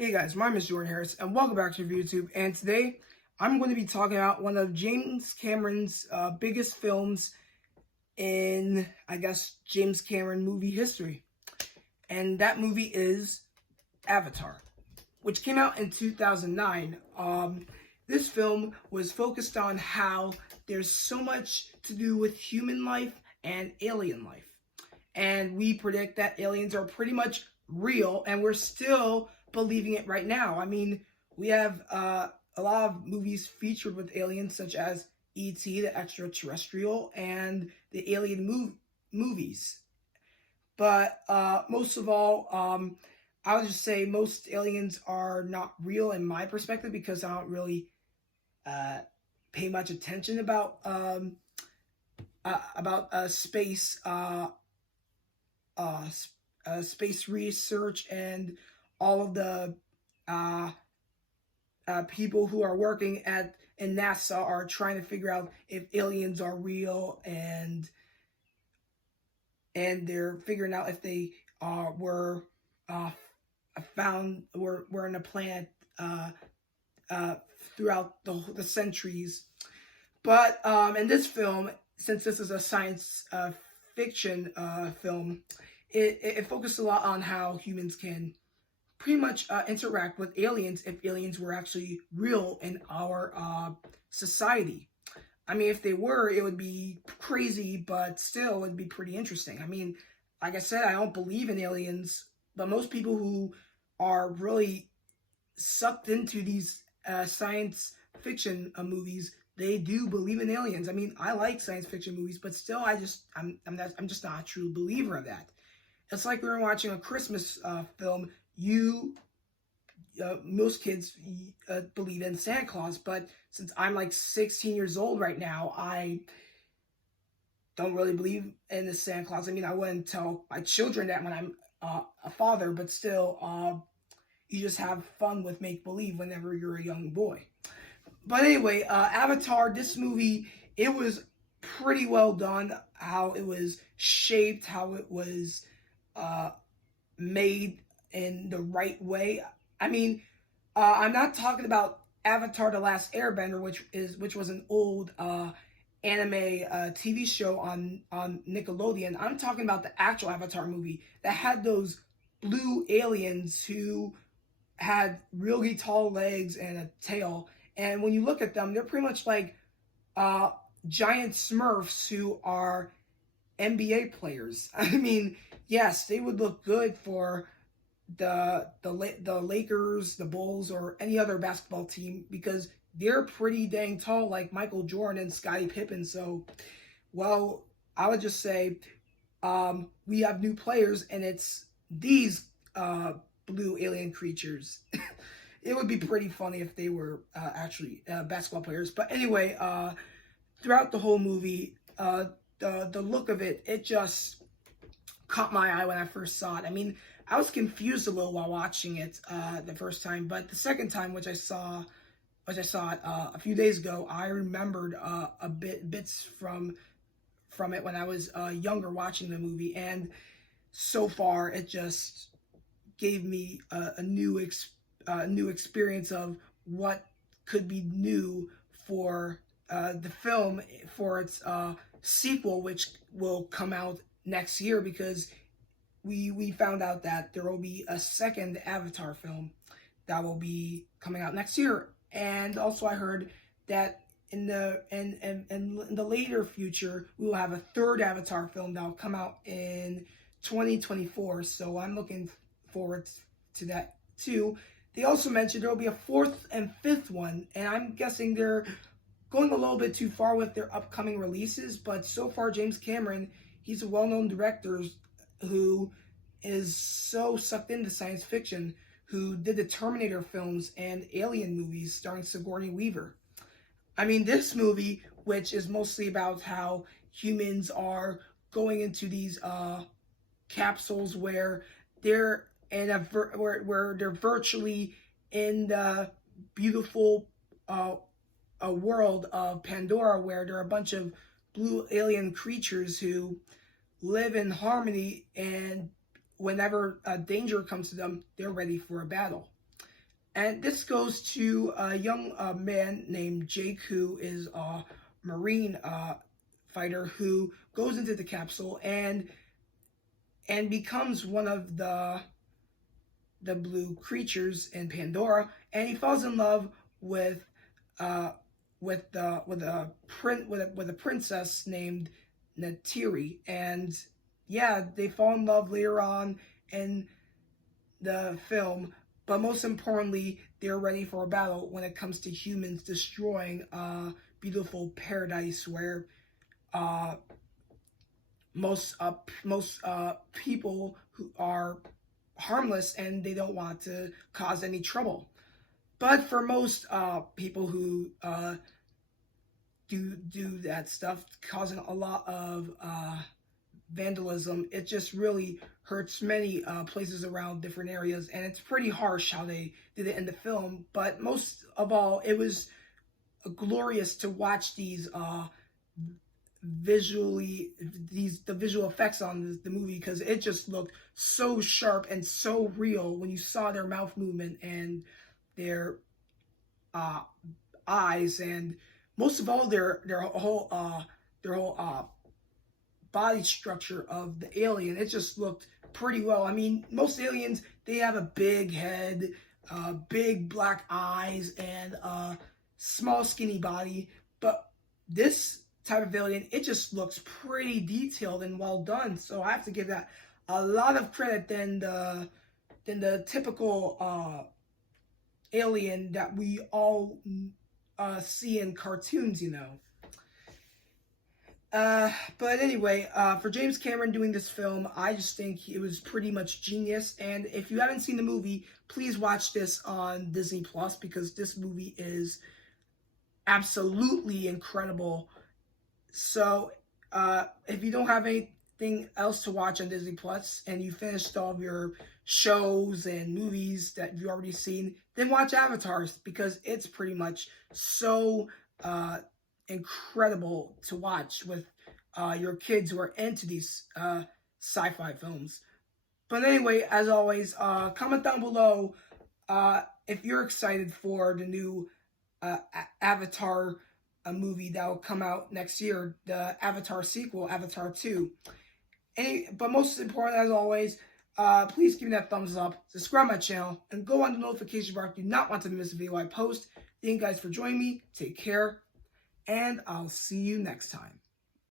Hey guys, my name is Jordan Harris, and welcome back to YouTube. And today, I'm going to be talking about one of James Cameron's biggest films in, I guess, James Cameron movie history. And that movie is Avatar, which came out in 2009. This film was focused on how there's so much to do with human life and alien life. And we predict that aliens are pretty much real, and we're still believing it right now. I mean, we have a lot of movies featured with aliens, such as E.T., the extraterrestrial, and the alien movies. But most of all, I would just say most aliens are not real in my perspective, because I don't really pay much attention about space research and all of the people who are working in NASA are trying to figure out if aliens are real, and they're figuring out if they were in a planet throughout the centuries. But in this film, since this is a science fiction film, it focused a lot on how humans can pretty much interact with aliens if aliens were actually real in our society. I mean, if they were, it would be crazy, but still, it would be pretty interesting. I mean, like I said, I don't believe in aliens, but most people who are really sucked into these science fiction movies, they do believe in aliens. I mean, I like science fiction movies, but still, I'm just not a true believer of that. It's like we were watching a Christmas film. Most kids believe in Santa Claus, but since I'm like 16 years old right now, I don't really believe in the Santa Claus. I mean, I wouldn't tell my children that when I'm a father, but still, you just have fun with make-believe whenever you're a young boy. But anyway, Avatar, this movie, it was pretty well done. How it was shaped, how it was made in the right way. I mean, I'm not talking about Avatar: The Last Airbender, which was an old anime TV show on Nickelodeon. I'm talking about the actual Avatar movie that had those blue aliens who had really tall legs and a tail. And when you look at them, they're pretty much like giant Smurfs who are NBA players. I mean, yes, they would look good for the Lakers, the Bulls, or any other basketball team, because they're pretty dang tall, like Michael Jordan and Scottie Pippen. So, well, I would just say we have new players, and it's these blue alien creatures. It would be pretty funny if they were actually basketball players. But anyway, throughout the whole movie, the look of it, it just caught my eye when I first saw it. I mean, I was confused a little while watching it the first time, but the second time, which I saw it a few days ago, I remembered bits from it when I was younger watching the movie, and so far it just gave me a new experience of what could be new for the film, for its sequel, which will come out next year, because we found out that there will be a second Avatar film that will be coming out next year. And also I heard that in the later future, we will have a third Avatar film that will come out in 2024. So I'm looking forward to that too. They also mentioned there will be a fourth and fifth one, and I'm guessing they're going a little bit too far with their upcoming releases. But so far, James Cameron, he's a well-known director who is so sucked into science fiction, who did the Terminator films and Alien movies starring Sigourney Weaver. I mean, this movie, which is mostly about how humans are going into these capsules where they're where they're virtually in the beautiful a world of Pandora, where there are a bunch of blue alien creatures who live in harmony, and whenever danger comes to them, they're ready for a battle. And this goes to a young man named Jake, who is a Marine fighter who goes into the capsule and becomes one of the blue creatures in Pandora, and he falls in love with uh with a princess named Natiri, and yeah, they fall in love later on in the film. But most importantly, they're ready for a battle when it comes to humans destroying a beautiful paradise where uh, most people who are harmless and they don't want to cause any trouble. But for most people who do that stuff, causing a lot of vandalism, it just really hurts many places around different areas, and it's pretty harsh how they did it in the film. But most of all, it was glorious to watch these the visual effects on the movie, because it just looked so sharp and so real when you saw their mouth movement and their uh, eyes, and most of all their whole body structure of the alien. It just looked pretty well. I mean, most aliens, they have a big head, big black eyes, and a small skinny body, but this type of alien, it just looks pretty detailed and well done. So I have to give that a lot of credit than the typical alien that we all see in cartoons, you know. But anyway, for James Cameron doing this film, I just think it was pretty much genius. And if you haven't seen the movie, please watch this on Disney Plus, because this movie is absolutely incredible. So, if you don't have anything else to watch on Disney Plus and you finished all of your shows and movies that you've already seen, then watch Avatar, because it's pretty much so incredible to watch with your kids who are into these sci-fi films. But anyway, as always, comment down below if you're excited for the new Avatar movie that will come out next year, the Avatar sequel, Avatar 2. But most important, as always, please give me that thumbs up, subscribe my channel, and go on the notification bar if you do not want to miss a video I post. Thank you guys for joining me. Take care, and I'll see you next time.